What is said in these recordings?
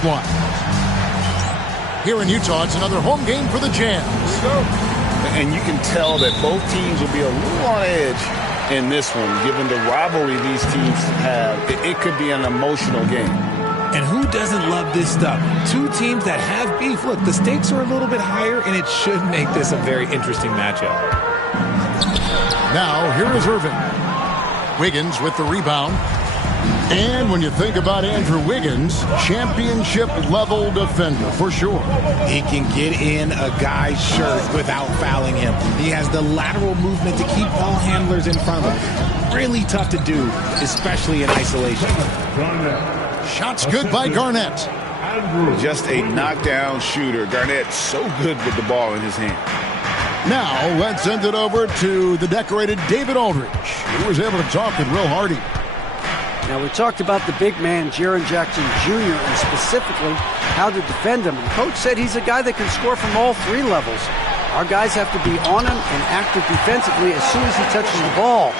sideline. Here in Utah, it's another home game for the Jazz. And you can tell that both teams will be a little on edge in this one, given the rivalry these teams have. It could be an emotional game. And who doesn't love this stuff? Two teams that have beef. Look, the stakes are a little bit higher, and it should make this a very interesting matchup. Now, here is Irving. Wiggins with the rebound. And when you think about Andrew Wiggins, championship-level defender for sure. He can get in a guy's shirt without fouling him. He has the lateral movement to keep ball handlers in front of him. Really tough to do, especially in isolation. Shots good by Garnett. Just a knockdown shooter. Garnett so good with the ball in his hand. Now, let's send it over to the decorated David Aldridge, who was able to talk with Will Hardy. Now, we talked about the big man, Jaren Jackson Jr., and specifically how to defend him. And Coach said he's a guy that can score from all three levels. Our guys have to be on him and active defensively as soon as he touches the ball.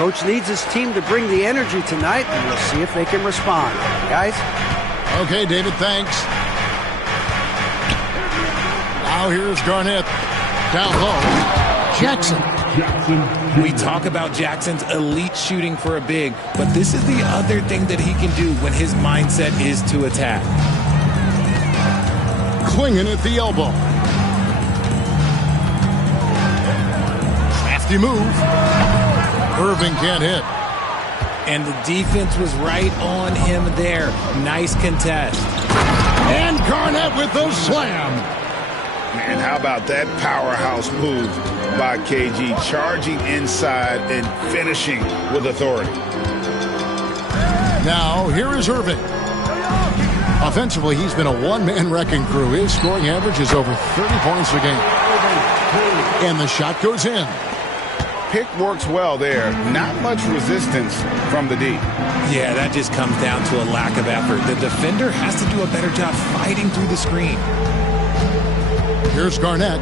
Coach needs his team to bring the energy tonight, and we'll see if they can respond. Guys? Okay, David, thanks. Now here's Garnett. Down low. Jackson. We talk about Jackson's elite shooting for a big, but this is the other thing that he can do when his mindset is to attack. Clinging at the elbow. Crafty move. Irving can't hit. And the defense was right on him there. Nice contest. And Garnett with the slam. Man, how about that powerhouse move by KG, charging inside and finishing with authority. Now, here is Irving. Offensively, he's been a one-man wrecking crew. His scoring average is over 30 points a game. And the shot goes in. Pick works well there. Not much resistance from the D. Yeah, that just comes down to a lack of effort. The defender has to do a better job fighting through the screen. Here's Garnett.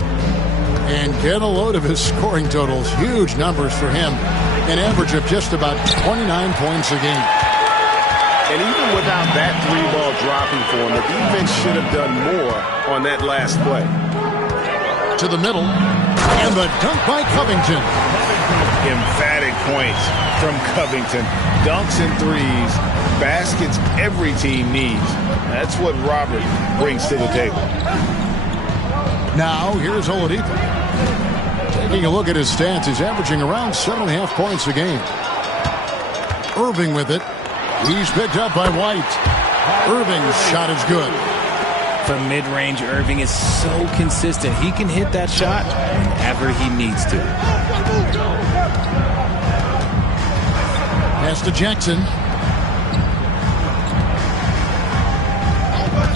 And get a load of his scoring totals. Huge numbers for him. An average of just about 29 points a game. And even without that three ball dropping for him, the defense should have done more on that last play. To the middle. And the dunk by Covington. Emphatic points from Covington. Dunks and threes. Baskets every team needs. That's what Robert brings to the table. Now, here's Oladipo. Taking a look at his stats, he's averaging around 7.5 points a game. Irving with it. He's picked up by White. Irving's shot is good. From mid-range, Irving is so consistent. He can hit that shot whenever he needs to. Pass to Jackson.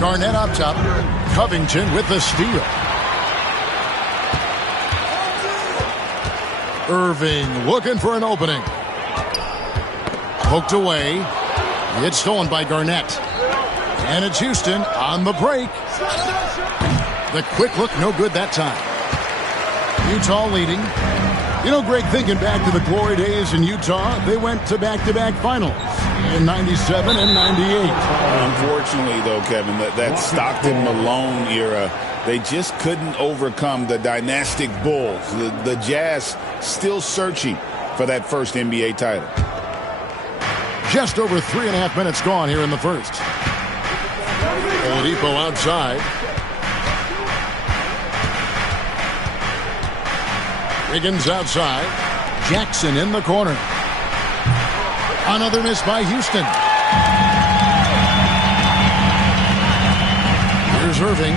Garnett up top. Covington with the steal. Irving looking for an opening. Poked away. It's stolen by Garnett. And it's Houston on the break. The quick look, no good that time. Utah leading. You know, Greg, thinking back to the glory days in Utah, they went to back-to-back finals in 97 and 98. Unfortunately, though, Kevin, that Stockton-Malone era, they just couldn't overcome the dynastic Bulls. The Jazz still searching for that first NBA title. Just over 3.5 minutes gone here in the first. Oladipo outside. Wiggins outside. Jackson in the corner. Another miss by Houston. Here's Irving.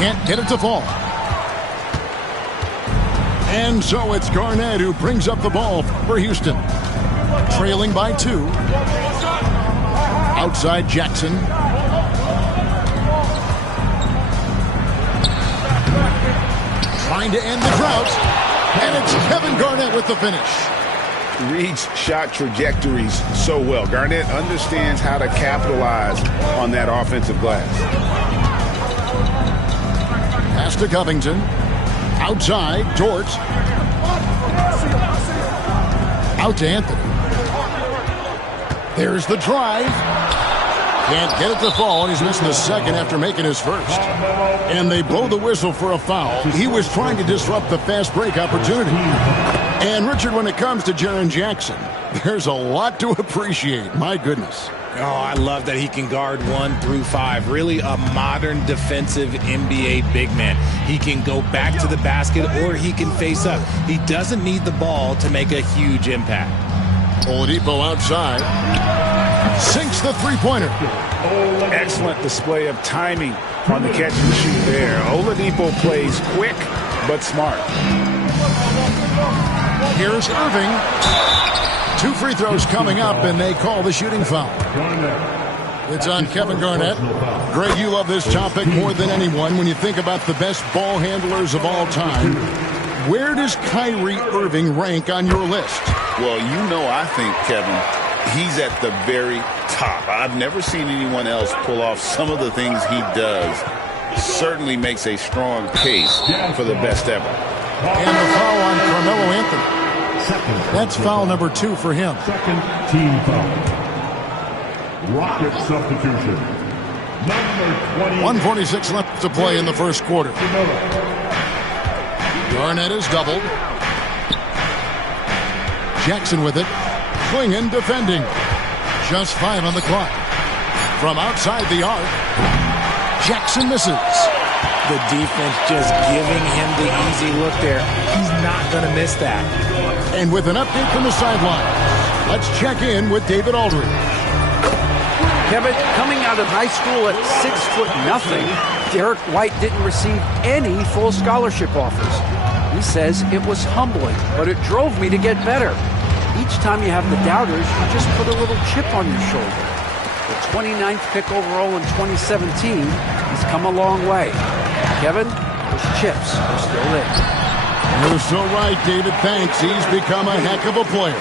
Can't get it to fall. And so it's Garnett who brings up the ball for Houston. Trailing by 2. Outside Jackson. Trying to end the drought. And it's Kevin Garnett with the finish. Reads shot trajectories so well. Garnett understands how to capitalize on that offensive glass. Pass to Covington. Outside, Dort. Out to Anthony. There's the drive. Can't get it to fall, and he's missing the second after making his first. And they blow the whistle for a foul. He was trying to disrupt the fast break opportunity. And, Richard, when it comes to Jaren Jackson, there's a lot to appreciate. My goodness. Oh, I love that he can guard 1 through 5. Really a modern defensive NBA big man. He can go back to the basket or he can face up. He doesn't need the ball to make a huge impact. Oladipo outside. Sinks the three-pointer. Excellent display of timing on the catch and shoot there. Oladipo plays quick but smart. Here's Irving. 2 free throws coming up, and they call the shooting foul. It's on Kevin Garnett. Greg, you love this topic more than anyone when you think about the best ball handlers of all time. Where does Kyrie Irving rank on your list? Well, I think, Kevin, he's at the very top. I've never seen anyone else pull off some of the things he does. Certainly makes a strong case for the best ever. And the foul on Carmelo Anthony. That's foul number 2 for him. Second team foul. Rocket substitution. Number 20. 1:46 left to play in the first quarter. Garnett is doubled. Jackson with it. Klingon defending. Just 5 on the clock. From outside the arc, Jackson misses. The defense just giving him the easy look there. He's not going to miss that. And with an update from the sideline, let's check in with David Aldridge. Kevin, coming out of high school at 6'0", Derek White didn't receive any full scholarship offers. He says it was humbling, but it drove me to get better. Each time you have the doubters, you just put a little chip on your shoulder. The 29th pick overall in 2017, he's come a long way. Kevin, those chips are still there. You're so right, David. Thanks. He's become a heck of a player.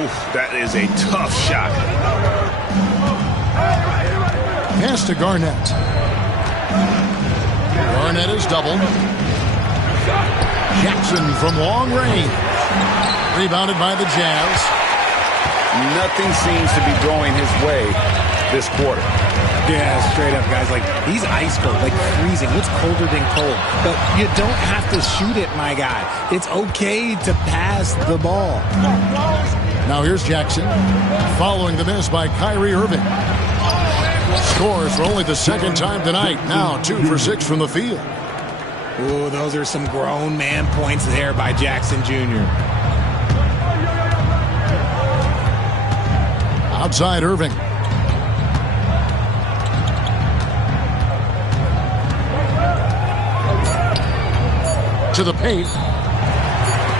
Oof, that is a tough shot. Pass to Garnett. Garnett is doubled. Jackson from long range. Rebounded by the Jazz. Nothing seems to be going his way this quarter. Yeah, straight up, guys. Like, he's ice cold, like freezing. What's colder than cold? But you don't have to shoot it, my guy. It's okay to pass the ball. Now here's Jackson. Following the miss by Kyrie Irving. Scores for only the second time tonight. Now 2 for 6 from the field. Ooh, those are some grown man points there by Jackson Jr. Outside Irving. To the paint.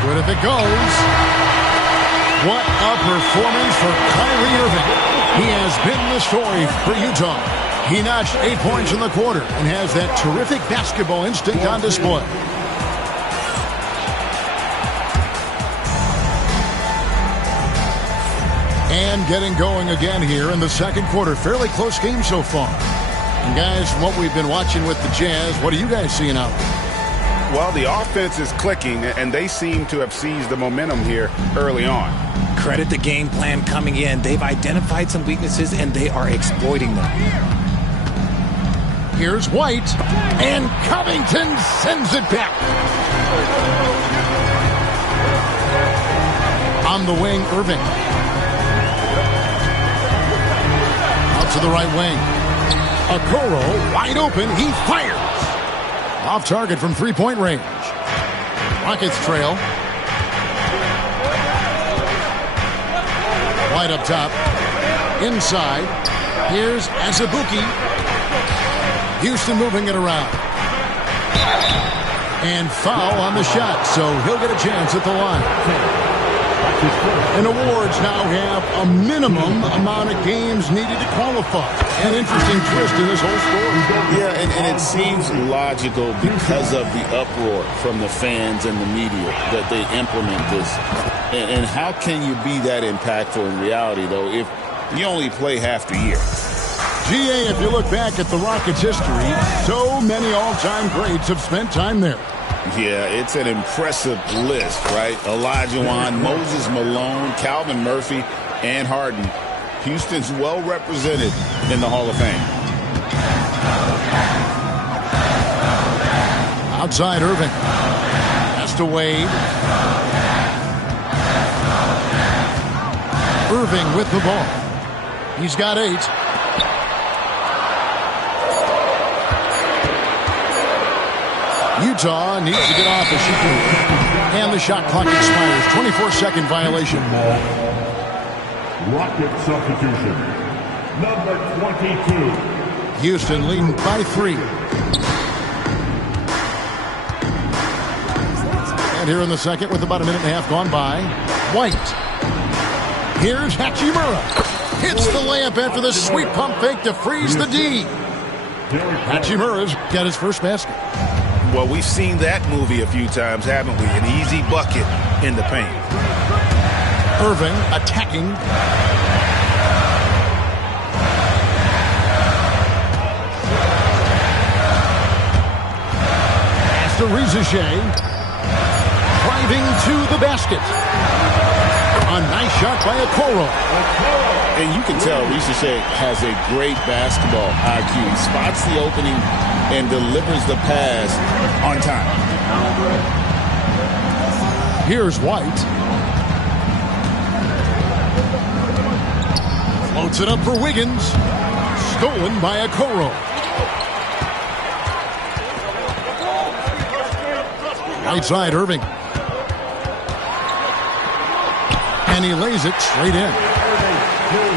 Good if it goes. What a performance for Kyrie Irving. He has been the story for Utah. He notched 8 points in the quarter and has that terrific basketball instinct on display. And getting going again here in the second quarter. Fairly close game so far. And guys, what we've been watching with the Jazz, what are you guys seeing out there? Well, the offense is clicking, and they seem to have seized the momentum here early on. Credit the game plan coming in. They've identified some weaknesses, and they are exploiting them. Here's White, and Covington sends it back. On the wing, Irving. Out to the right wing. Okoro wide open. He fires. Off target from three-point range. Rockets trail. White up top. Inside. Here's Azubuike. Houston moving it around. And foul on the shot, so he'll get a chance at the line. And awards now have a minimum amount of games needed to qualify. An interesting twist in this whole story. Yeah, and it seems logical because of the uproar from the fans and the media that they implement this. And how can you be that impactful in reality, though, if you only play half the year? GA, if you look back at the Rockets' history, so many all-time greats have spent time there. Yeah, it's an impressive list, right? Olajuwon, Moses Malone, Calvin Murphy. and Harden. Houston's well represented in the Hall of Fame. Outside Irving. Pass to Wade. Irving with the ball. He's got 8. Utah needs to get off the shooting. And the shot clock expires. 24-second violation. Rocket substitution. Number 22. Houston leading by 3. And here in the second with about a minute and a half gone by. White. Here's Hachimura. Hits the layup after the sweet pump fake to freeze the D. Hachimura's got his first basket. Well, we've seen that movie a few times, haven't we? An easy bucket in the paint. Irving attacking. Pass to Rizachet. Driving to the basket. A nice shot by Okoro. And you can tell Rizachet has a great basketball IQ. He spots the opening and delivers the pass on time. Here's White. Floats it up for Wiggins. Stolen by Okoro. Right side, Irving. And he lays it straight in.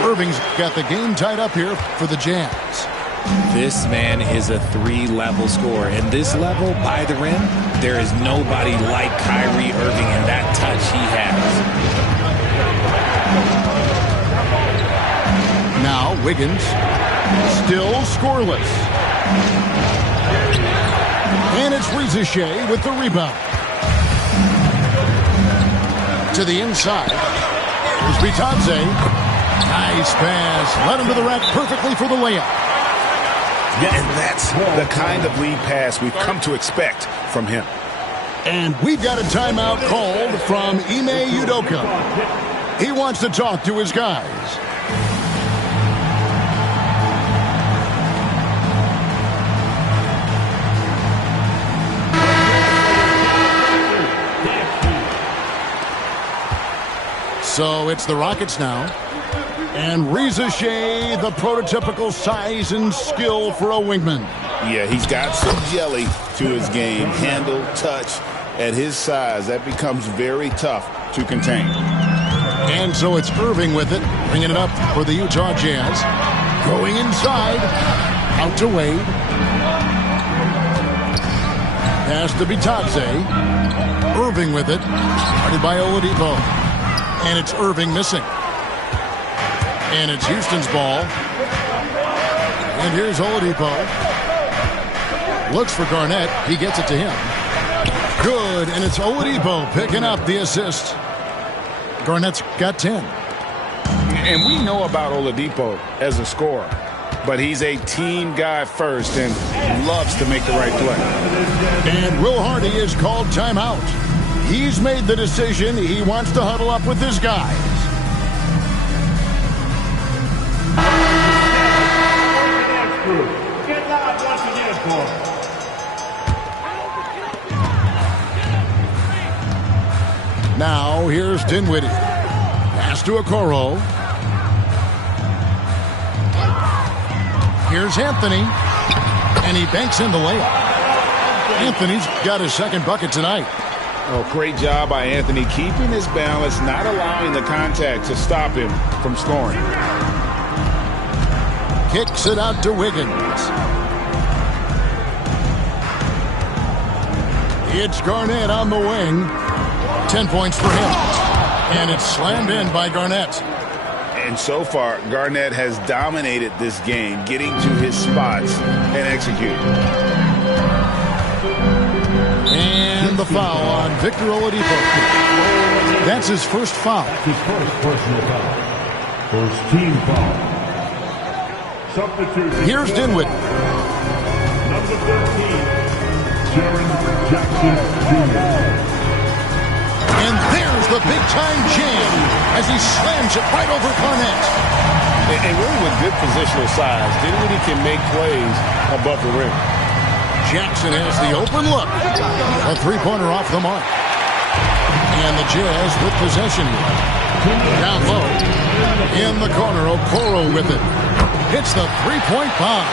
Irving's got the game tied up here for the Jazz. This man is a 3-level scorer. And this level, by the rim, there is nobody like Kyrie Irving in that touch he has. Now Wiggins, still scoreless. And it's Rizachet with the rebound. To the inside. Here's Bitadze. Nice pass. Led him to the rack perfectly for the layup. Yeah, and that's the kind of lead pass we've come to expect from him. And we've got a timeout called from Ime Udoka. He wants to talk to his guys. So it's the Rockets now. And Rizachet, the prototypical size and skill for a wingman. Yeah, he's got some jelly to his game. Handle, touch. At his size, that becomes very tough to contain. And so it's Irving with it, bringing it up for the Utah Jazz. Going inside. Out to Wade. Pass to Bitadze. Irving with it. Guarded by Oladipo. And it's Irving missing. And it's Houston's ball. And here's Oladipo. Looks for Garnett. He gets it to him. Good. And it's Oladipo picking up the assist. Garnett's got 10. And we know about Oladipo as a scorer. But he's a team guy first and loves to make the right play. And Will Hardy is called timeout. He's made the decision. He wants to huddle up with his guys. Get loud once again for him. Now here's Dinwiddie. Pass to Okoro. Here's Anthony. And he banks in the layup. Anthony's got his second bucket tonight. Oh, great job by Anthony keeping his balance, not allowing the contact to stop him from scoring. Kicks it out to Wiggins. It's Garnett on the wing. 10 points for him. And it's slammed in by Garnett. And so far, Garnett has dominated this game, getting to his spots and executing. And the foul on Victor Oladipo. That's his first foul. That's his first personal foul. First team foul. Substitution. Here's Dinwiddie. Number 13, Jaren Jackson Jr. And there's Here's the big-time jam as he slams it right over Garnett. And really with good positional size, Dinwiddie can make plays above the rim. Jackson has the open look. A three-pointer off the mark. And the Jazz with possession. Down low. In the corner, Okoro with it. Hits the three-point bomb.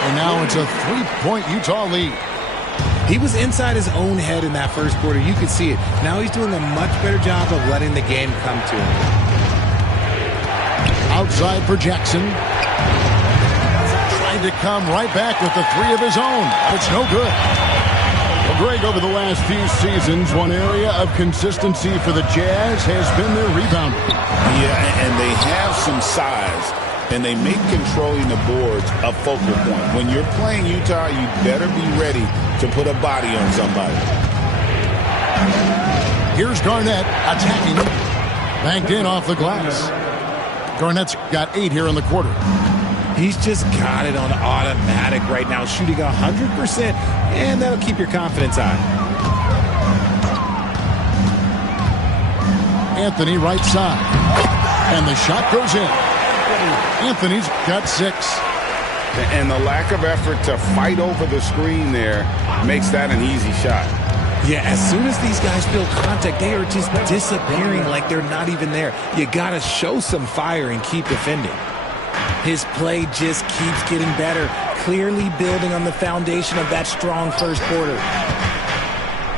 And now it's a three-point Utah lead. He was inside his own head in that first quarter. You could see it. Now he's doing a much better job of letting the game come to him. Outside for Jackson. Trying to come right back with the three of his own. It's no good. Well, Greg, over the last few seasons, one area of consistency for the Jazz has been their rebounding. Yeah, and they have some size, and they make controlling the boards a focal point. When you're playing Utah, you better be ready to put a body on somebody. Here's Garnett attacking. Banked in off the glass. Garnett's got 8 here in the quarter. He's just got it on automatic right now, shooting 100%, and that'll keep your confidence high. Anthony right side. And the shot goes in. Anthony's got 6. And the lack of effort to fight over the screen there makes that an easy shot. Yeah, as soon as these guys feel contact, they are just disappearing like they're not even there. You got to show some fire and keep defending. His play just keeps getting better, clearly building on the foundation of that strong first quarter.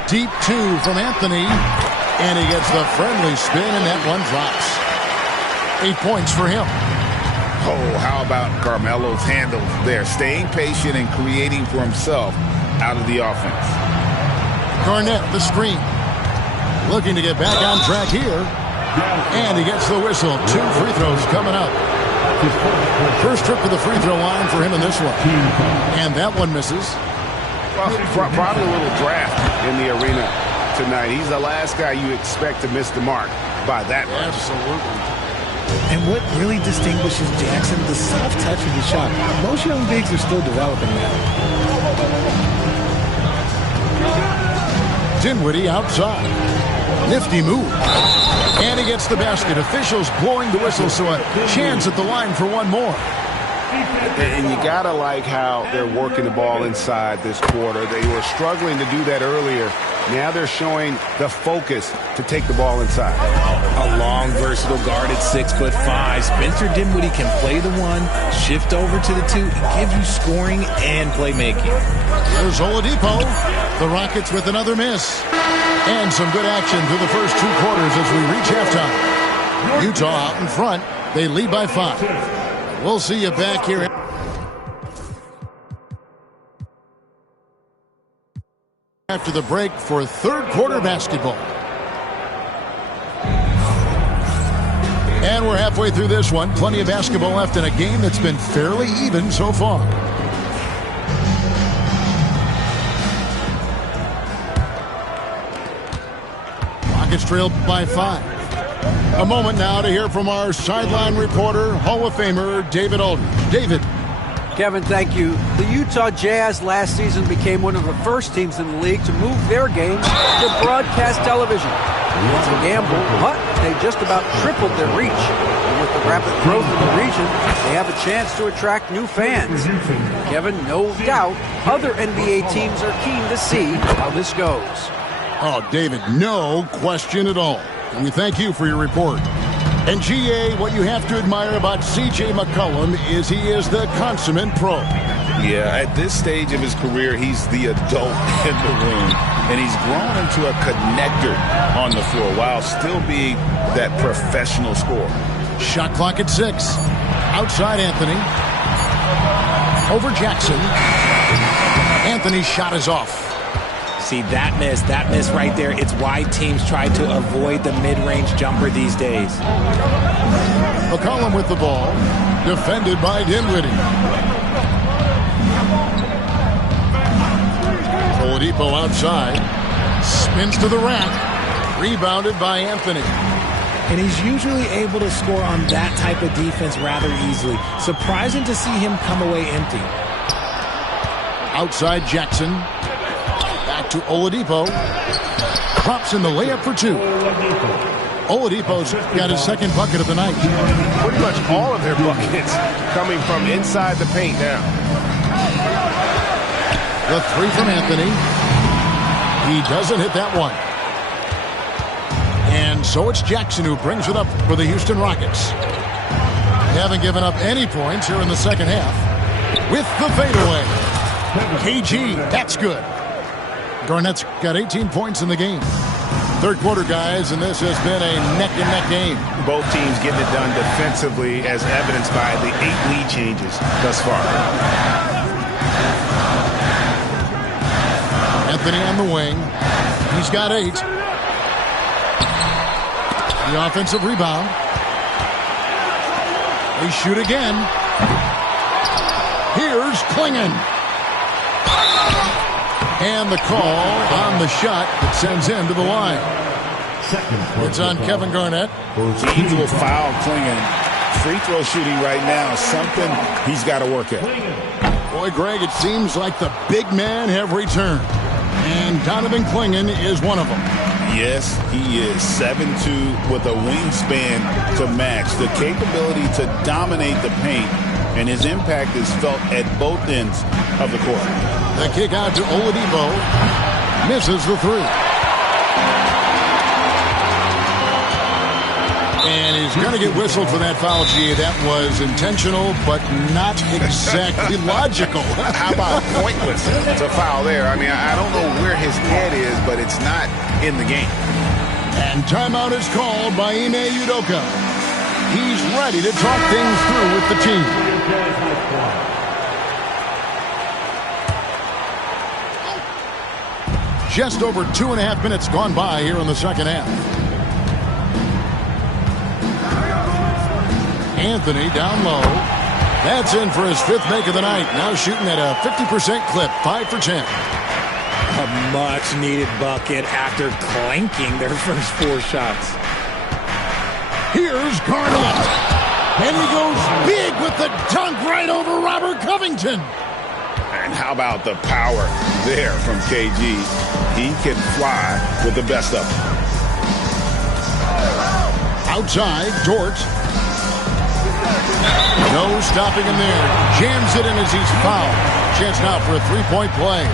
Deep 2 from Anthony. And he gets the friendly spin, and that one drops. 8 points for him. Oh, how about Carmelo's handle there, staying patient and creating for himself out of the offense. Garnett, the screen. Looking to get back on track here. And he gets the whistle. 2 free throws coming up. First trip to the free throw line for him in this one. And that one misses. Well, probably a little draft in the arena tonight. He's the last guy you expect to miss the mark by that much. Absolutely. And what really distinguishes Jackson, the soft touch of the shot. Most young bigs are still developing that. Dinwiddie outside. Nifty move. And he gets the basket. Officials blowing the whistle, so a chance at the line for one more. And you got to like how they're working the ball inside this quarter. They were struggling to do that earlier. Now they're showing the focus to take the ball inside. A long, versatile guard at 6'5". Spencer Dinwiddie can play the 1, shift over to the 2, and give you scoring and playmaking. Here's Oladipo. The Rockets with another miss. And some good action through the first 2 quarters as we reach halftime. Utah out in front. They lead by 5. We'll see you back here after the break for third quarter basketball. And we're halfway through this one. Plenty of basketball left in a game that's been fairly even so far. Rockets trail by 5. A moment now to hear from our sideline reporter, Hall of Famer David Aldridge. David. Kevin, thank you. The Utah Jazz last season became one of the first teams in the league to move their games to broadcast television. It's a gamble, but they just about tripled their reach. And with the rapid growth in the region, they have a chance to attract new fans. Kevin, no doubt, other NBA teams are keen to see how this goes. Oh, David, no question at all. And we thank you for your report. And GA, what you have to admire about C.J. McCollum is he is the consummate pro. Yeah, at this stage of his career, he's the adult in the room, and he's grown into a connector on the floor while still being that professional scorer. Shot clock at 6. Outside Anthony. Over Jackson. Anthony's shot is off. See, that miss right there, it's why teams try to avoid the mid-range jumper these days. McCollum with the ball, defended by Dinwiddie. Oladipo outside, spins to the rack, rebounded by Anthony. And he's usually able to score on that type of defense rather easily. Surprising to see him come away empty. Outside Jackson. To Oladipo. drops in the layup for two. Oladipo's got his second bucket of the night. Pretty much all of their buckets coming from inside the paint now. The three from Anthony. He doesn't hit that one. And so it's Jackson who brings it up for the Houston Rockets. They haven't given up any points here in the second half. With the fadeaway. KG, that's good. Garnett's got 18 points in the game. Third quarter, guys, and this has been a neck-and-neck game. Both teams getting it done defensively, as evidenced by the 8 lead changes thus far. Anthony on the wing. He's got 8. The offensive rebound. They shoot again. Here's Klingon. And the call on the shot that sends him to the line. It's on Kevin Garnett. Teams will foul Klingon. Free throw shooting right now, something he's got to work at. Boy, Greg, it seems like the big men have returned. And Donovan Klingon is one of them. Yes, he is 7'2" with a wingspan to match. The capability to dominate the paint, and his impact is felt at both ends of the court. The kick out to Oladipo. Misses the three. And he's going to get whistled for that foul, G. That was intentional, but not exactly logical. How about pointless to foul there? I mean, I don't know where his head is, but it's not in the game. And timeout is called by Ime Udoka. He's ready to talk things through with the team. Just over 2.5 minutes gone by here in the second half. Anthony down low. That's in for his 5th make of the night. Now shooting at a 50% clip, 5 for 10. A much-needed bucket after clanking their first 4 shots. Here's Garnett. And he goes big with the dunk right over Robert Covington. And how about the power there from KG? He can fly with the best of them. Outside, Dort. No stopping him there. Jams it in as he's fouled. Chance now for a 3-point play.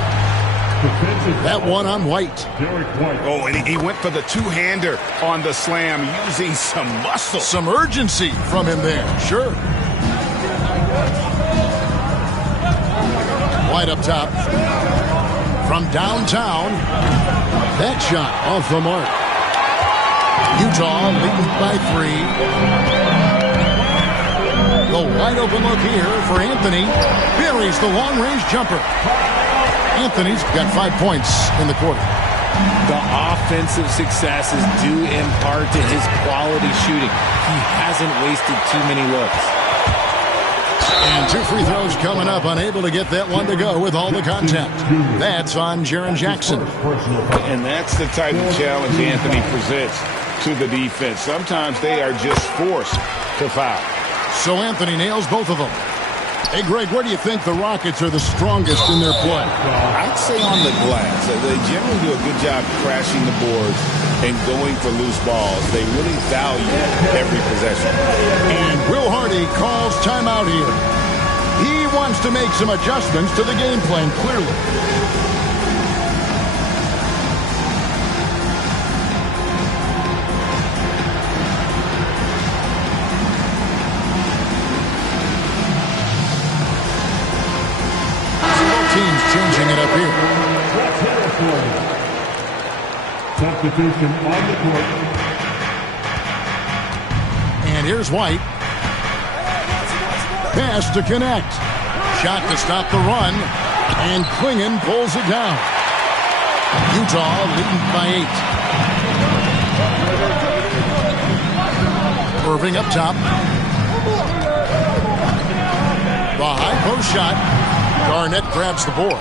That one on White. Oh, and he went for the two-hander on the slam, using some muscle. Some urgency from him there, sure. White up top. From downtown. That shot off the mark. Utah leading by 3. The wide open look here for Anthony. Buries the long-range jumper. Anthony's got 5 points in the quarter. The offensive success is due in part to his quality shooting. He hasn't wasted too many looks. And 2 free throws coming up. Unable to get that one to go with all the contact. That's on Jaren Jackson. And that's the type of challenge Anthony presents to the defense. Sometimes they are just forced to foul. So Anthony nails both of them. Hey, Greg, where do you think the Rockets are the strongest in their play? I'd say on the glass. They generally do a good job crashing the boards and going for loose balls. They really value every possession. And Will Hardy calls timeout here. He wants to make some adjustments to the game plan, clearly. Teams changing it up here. Substitution on the court. And here's White. Pass to connect. Shot to stop the run. And Klingon pulls it down. Utah leading by 8. Irving up top. The high post shot. Garnett grabs the board.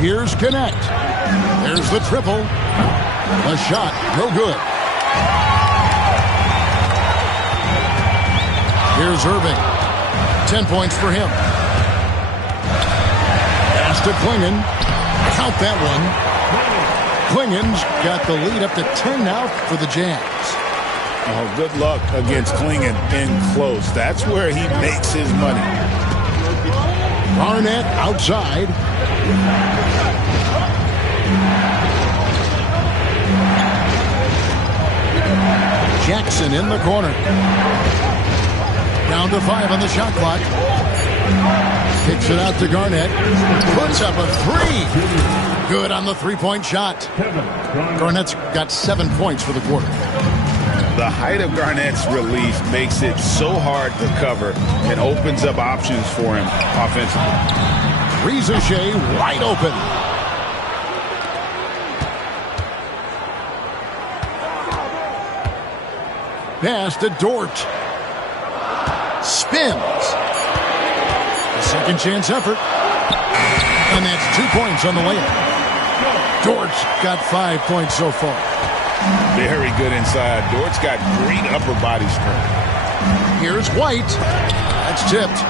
Here's Connect. There's the triple. The shot, no good. Here's Irving. 10 points for him. Pass to Klingon. Count that one. Klingen's got the lead up to 10 now for the Jazz. Oh, good luck against Klingen in close. That's where he makes his money. Garnett outside. Jackson in the corner. Down to 5 on the shot clock. Kicks it out to Garnett. Puts up a 3. Good on the three-point shot. Garnett's got 7 points for the quarter. The height of Garnett's release makes it so hard to cover and opens up options for him offensively. Reza Shea wide open. Pass to Dort. Spins. A second chance effort. And that's 2 points on the layup. Dort's got 5 points so far. Very good inside. Dort's got great upper body strength. Here's White. That's tipped.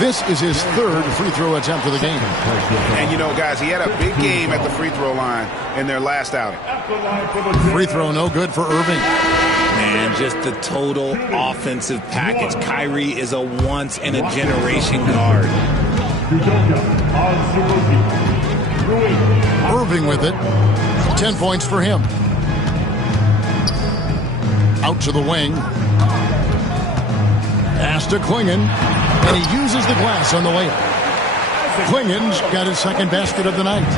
This is his 3rd free throw attempt of the game. And you know, guys, he had a big game at the free throw line in their last outing. Free throw no good for Irving. Man, just the total offensive package. Kyrie is a once-in-a-generation guard. Irving with it. 10 points for him. Out to the wing. Pass to Klingen. And he uses the glass on the layup. Klingen's got his 2nd basket of the night.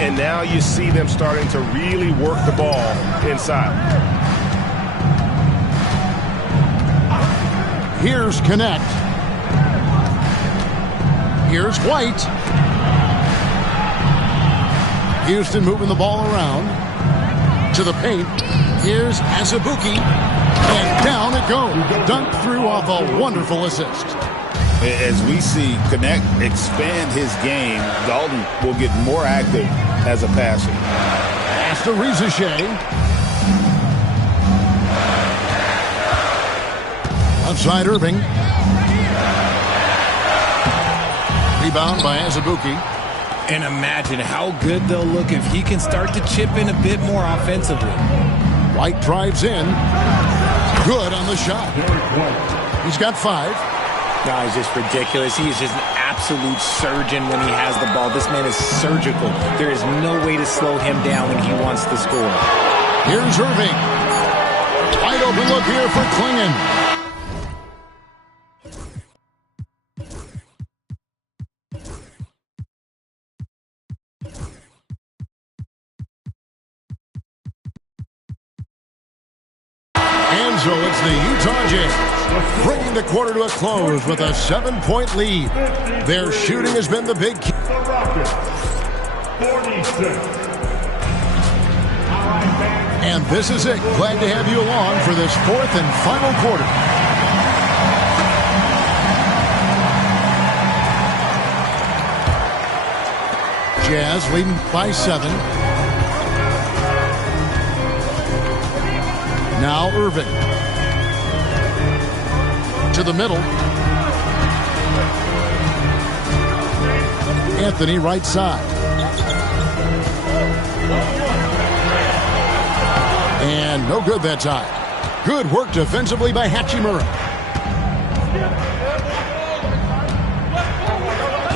And now you see them starting to really work the ball inside. Here's Connect. Here's White. Houston moving the ball around. To the paint. Here's Azubuike. And down it goes. Dunked through off a wonderful assist. As we see Connect expand his game, Dalton will get more active as a passer. Pass to Reza Shea. Outside Irving. Rebound by Azubuike. And imagine how good they'll look if he can start to chip in a bit more offensively. White drives in. Good on the shot. He's got 5. No, he's just ridiculous. He is just an absolute surgeon when he has the ball. This man is surgical. There is no way to slow him down when he wants to score. Here's Irving. Wide open look here for Klingen. And so it's the Utah Jazz bringing the quarter to a close with a 7-point lead. Their shooting has been the big key. 46. And this is it. Glad to have you along for this 4th and final quarter. Jazz leading by 7. Now Irving. To the middle. Anthony right side. And no good that time. Good work defensively by Hachimura.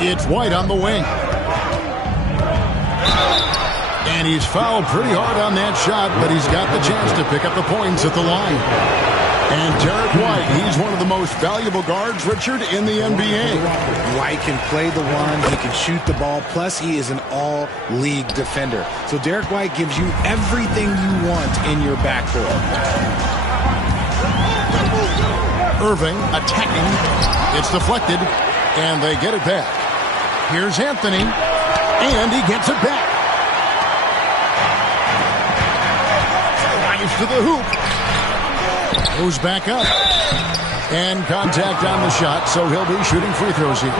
It's White on the wing. And he's fouled pretty hard on that shot, but he's got the chance to pick up the points at the line. And Derek White, he's one of the most valuable guards, Richard, in the NBA. White can play the one, he can shoot the ball, plus he is an all-league defender. So Derek White gives you everything you want in your backcourt. Irving attacking. It's deflected, and they get it back. Here's Anthony, and he gets it back. Drives to the hoop. Goes back up. And contact on the shot, so he'll be shooting free throws here.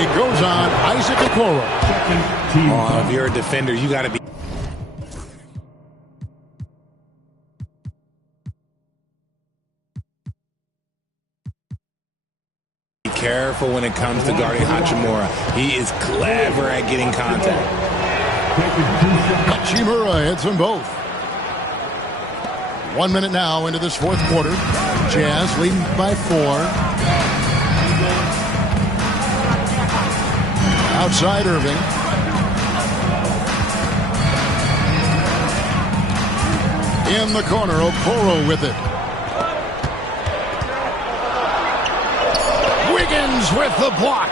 It goes on Isaac Okoro. Oh, if you're a defender, you got to be careful when it comes to guarding Hachimura. He is clever at getting contact. Hachimura hits them both. 1 minute now into this fourth quarter. Jazz leading by 4. Outside Irving. In the corner, Okoro with it. Wiggins with the block.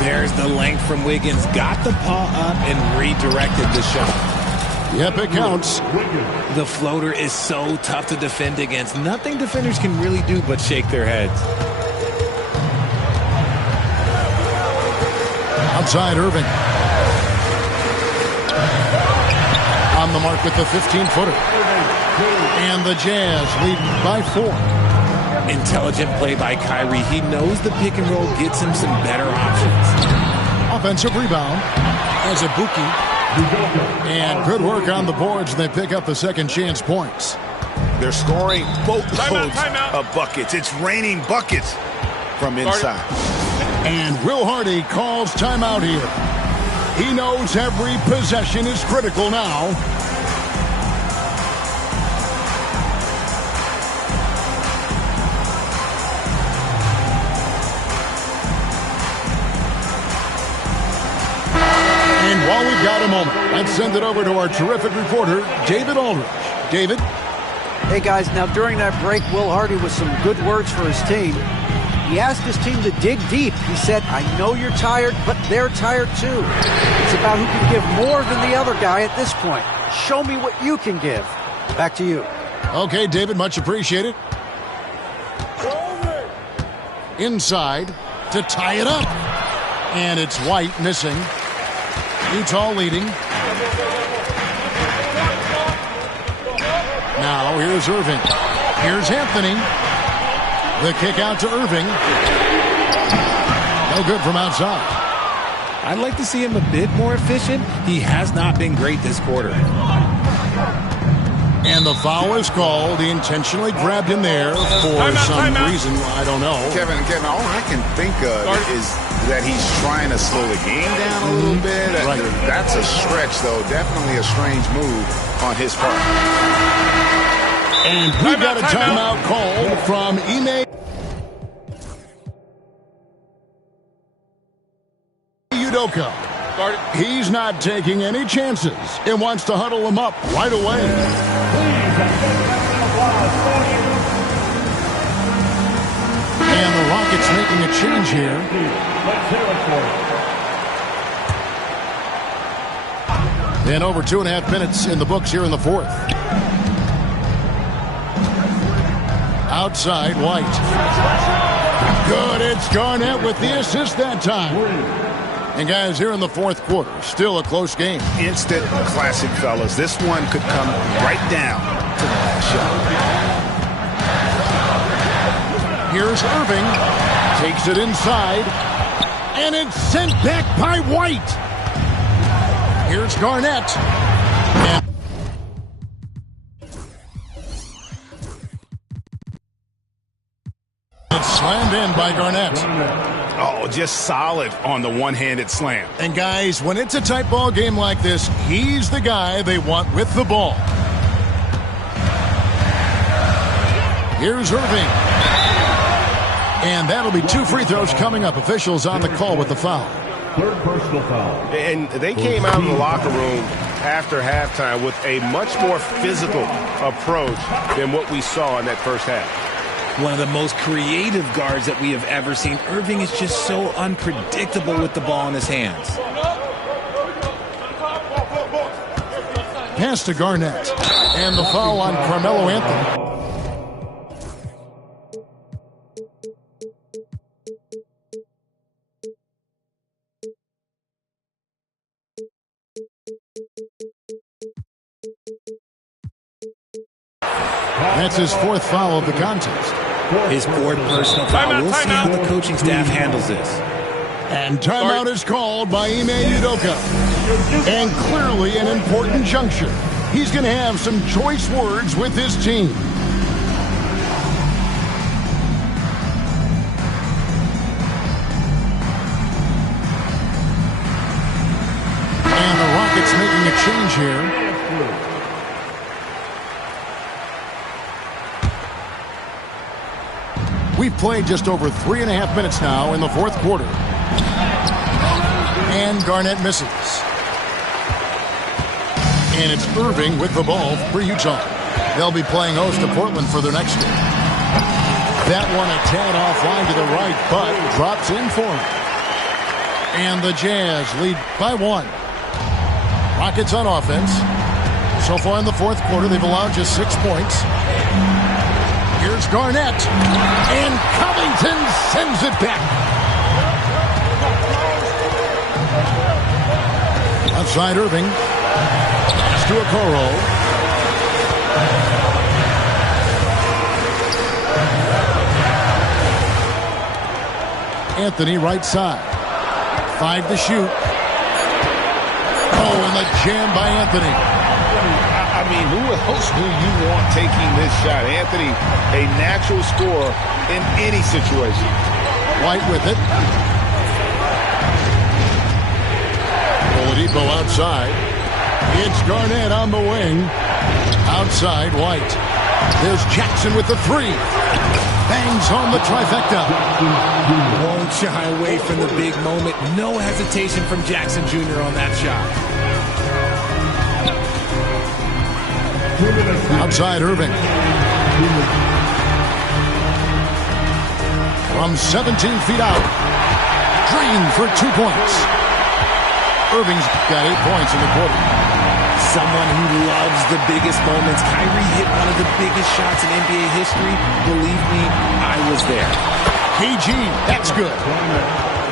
There's the length from Wiggins. Got the paw up and redirected the shot. Yep, it counts. The floater is so tough to defend against. Nothing defenders can really do but shake their heads. Outside Irving. On the mark with the 15-footer. And the Jazz lead by 4. Intelligent play by Kyrie. He knows the pick and roll gets him some better options. Offensive rebound as Ibuki. And good work on the boards. They pick up the second chance points. They're scoring boatloads of buckets. It's raining buckets from inside. And Will Hardy calls timeout here. He knows every possession is critical now. And while we've got a moment, let's send it over to our terrific reporter, David Aldridge. David? Hey, guys, now during that break, Will Hardy with some good words for his team. He asked his team to dig deep. He said, I know you're tired, but they're tired too. It's about who can give more than the other guy at this point. Show me what you can give. Back to you. Okay, David, much appreciated. Inside to tie it up. And it's White missing. Utah leading. Now here's Irving. Here's Anthony. The kick out to Irving. No good from outside. I'd like to see him a bit more efficient. He has not been great this quarter. And the foul is called. He intentionally grabbed him there for some reason. I don't know. Kevin, all I can think of is that he's trying to slow the game down a little bit. Right. That's a stretch, though. Definitely a strange move on his part. And we've got a timeout called from Ime Udoka. He's not taking any chances and wants to huddle them up right away. And the Rockets making a change here. And over 2.5 minutes in the books here in the fourth. Outside, White. Good, it's Garnett with the assist that time. And guys, here in the fourth quarter, still a close game. Instant classic, fellas. This one could come right down to the last shot. Here's Irving. Takes it inside. And it's sent back by White. Here's Garnett. And it's slammed in by Garnett. Oh, just solid on the one-handed slam. And guys, when it's a tight ball game like this, he's the guy they want with the ball. Here's Irving. And that'll be 2 free throws coming up. Officials on the call with the foul. Third personal foul. And they came out of the locker room after halftime with a much more physical approach than what we saw in that first half. One of the most creative guards that we have ever seen. Irving is just so unpredictable with the ball in his hands. Pass to Garnett. And the foul on Carmelo Anthony. That's his 4th foul of the contest. His 4th personal foul. We'll see how the coaching staff handles this. And timeout is called by Ime Udoka. And clearly an important juncture. He's going to have some choice words with his team. here. We've played just over 3.5 minutes now in the fourth quarter. And Garnett misses. And it's Irving with the ball for Utah. They'll be playing host to Portland for their next game. That one a tad offline to the right, but drops in for him. And the Jazz lead by 1. Rockets on offense. So far in the fourth quarter, they've allowed just 6 points. Here's Garnett. And Covington sends it back. Outside Irving. Pass to Okoro. Anthony right side. 5 to shoot. Oh, and the jam by Anthony. I mean, who else do you want taking this shot? Anthony, a natural scorer in any situation. White with it. Oladipo outside. It's Garnett on the wing. Outside, White. There's Jackson with the 3. Bangs home the trifecta. Won't shy away from the big moment. No hesitation from Jackson Jr. on that shot. Outside Irving. From 17 feet out. Green for 2 points. Irving's got 8 points in the quarter. Someone who loves the biggest moments. Kyrie hit one of the biggest shots in NBA history. Believe me, I was there. KG, that's good.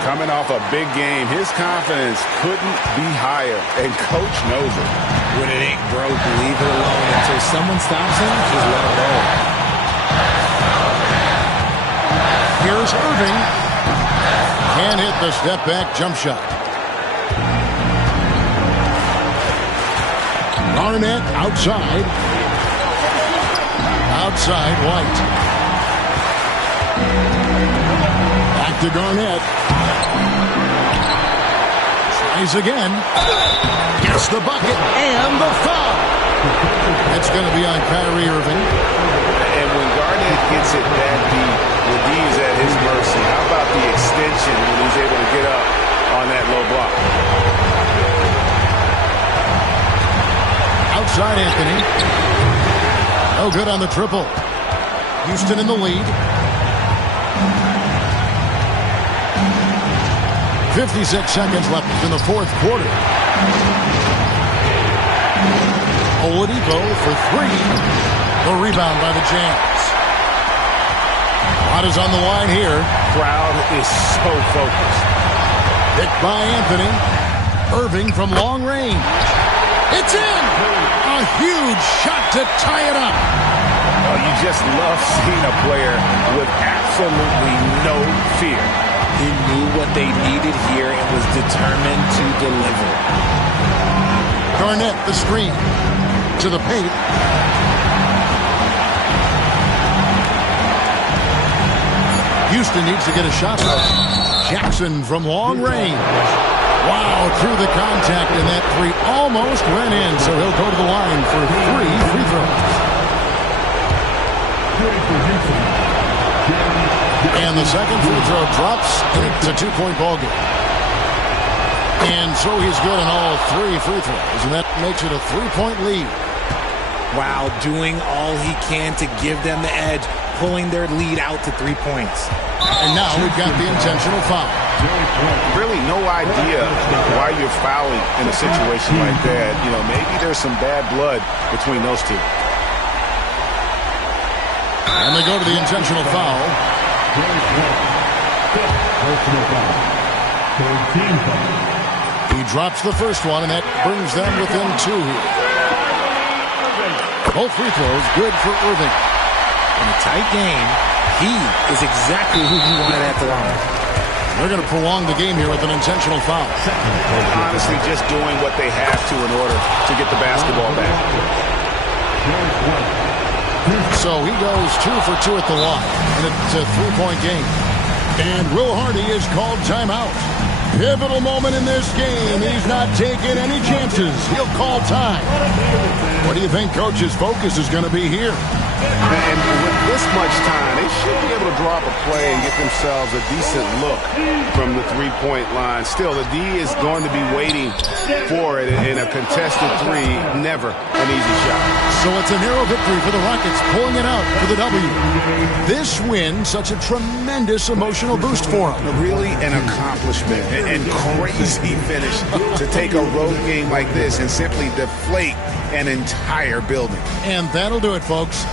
Coming off a big game, his confidence couldn't be higher, and Coach knows it. When it ain't broke, leave it alone. Until someone stops him, just let it roll. Here's Irving. Can't hit the step-back jump shot. Garnett outside. Outside White. Back to Garnett. Tries again. Gets the bucket and the foul. It's going to be on Kyrie Irving. And when Garnett gets it that deep, the D is at his mercy. How about the extension when he's able to get up on that low block? Outside Anthony. No good on the triple. Houston in the lead. 56 seconds left in the fourth quarter. Oladipo for 3. The rebound by the Jazz. Lot is on the line here. Crowd is so focused. Hit by Anthony. Irving from long range. It's in! A huge shot to tie it up. Oh, you just love seeing a player with absolutely no fear. He knew what they needed here and was determined to deliver. Garnett, the screen. To the paint. Houston needs to get a shot up. Jackson from long range. Wow, through the contact, and that 3 almost went in, so he'll go to the line for 3 free throws. And the second free throw drops, and it's a 2-point ball game. And so he's good on all 3 free throws, and that makes it a 3-point lead. Wow, doing all he can to give them the edge, pulling their lead out to 3 points. And now we've got the intentional foul. Really no idea why you're fouling in a situation like that. You know, maybe there's some bad blood between those two. And they go to the intentional foul. He drops the first one, and that brings them within 2 here. Both free throws good for Irving. In a tight game, he is exactly who he wanted at the line. They're going to prolong the game here with an intentional foul. Honestly, just doing what they have to in order to get the basketball back. So he goes 2 for 2 at the line, and it's a 3-point game. And Will Hardy is called timeout. Pivotal moment in this game. He's not taking any chances. He'll call time. What do you think Coach's focus is going to be here? And with this much time, they should be able to draw up a play and get themselves a decent look from the three-point line. Still, the D is going to be waiting for it in a contested three. Never an easy shot. So it's a narrow victory for the Rockets, pulling it out for the W. This win, such a tremendous emotional boost for them. Really an accomplishment and crazy finish to take a road game like this and simply deflate an entire building. And that'll do it, folks.